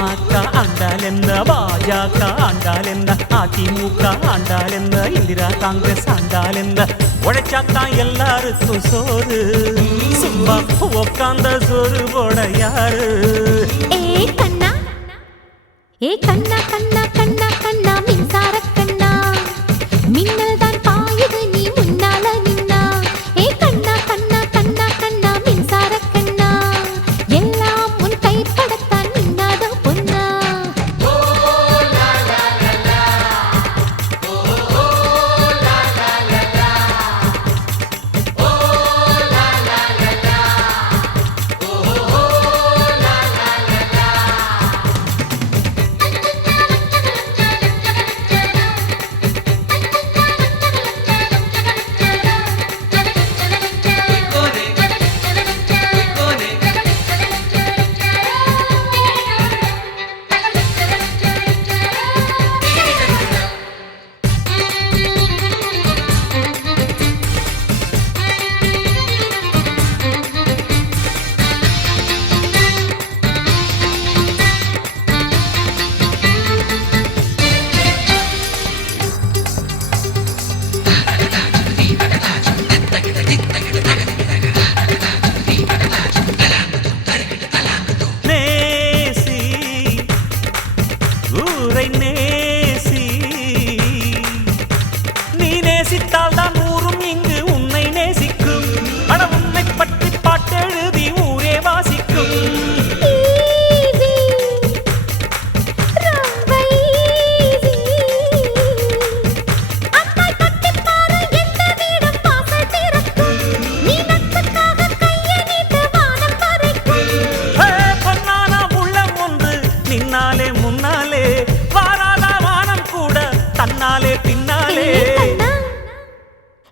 பாமக ஆண்டால் என்ன, பாஜக ஆண்டால் என்ன, அதிமுக ஆண்டால் என்ன, இந்திரா காங்கிரஸ் ஆண்டால் என்ன, உழைச்சாத்தான் எல்லாருக்கும் சோறு, சும்மா உக்காந்த சோறு போட யாரு? ஏ கண்ணா, ஏ கண்ணா கண்ணா கண்ணா கண்ணா மின்சார கண்ணா, மின்னல் தான் பாயுது நீ முன்னால நின்னா. ஏ கண்ணா கண்ணா கண்ணா கண்ணா மின்சார கண்ணா, எல்லாம் உன் கைப்படத்தான் நின்னாத பொன்னா.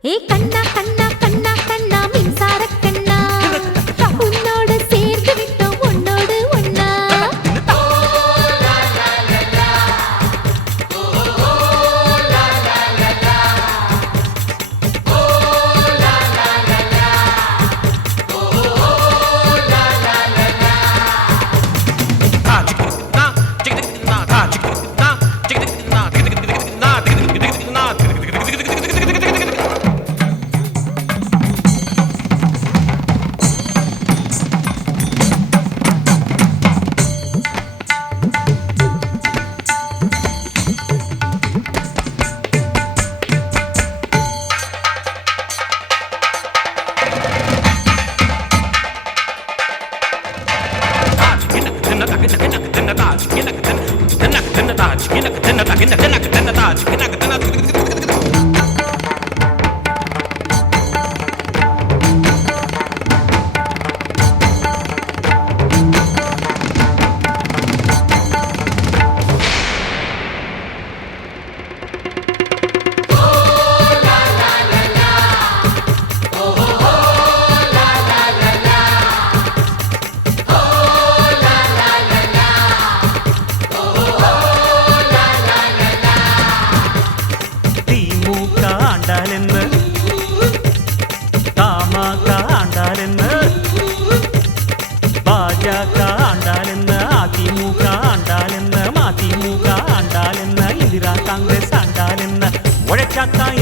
ஏ கண்ணா கண்ணா கண்ணா கண்ணா மின்சார கண்ணா, உன்னோடு சேர்ந்து விட்டோம் உன்னோடு ஒன்னா. பாஜக ஆண்டால் என்ன, அதிமுக ஆண்டால் என்ன, மதிமுக ஆண்டால் என்ன, இந்திரா காங்கிரஸ் ஆண்டால் என்ன, உழைச்சாத்தான்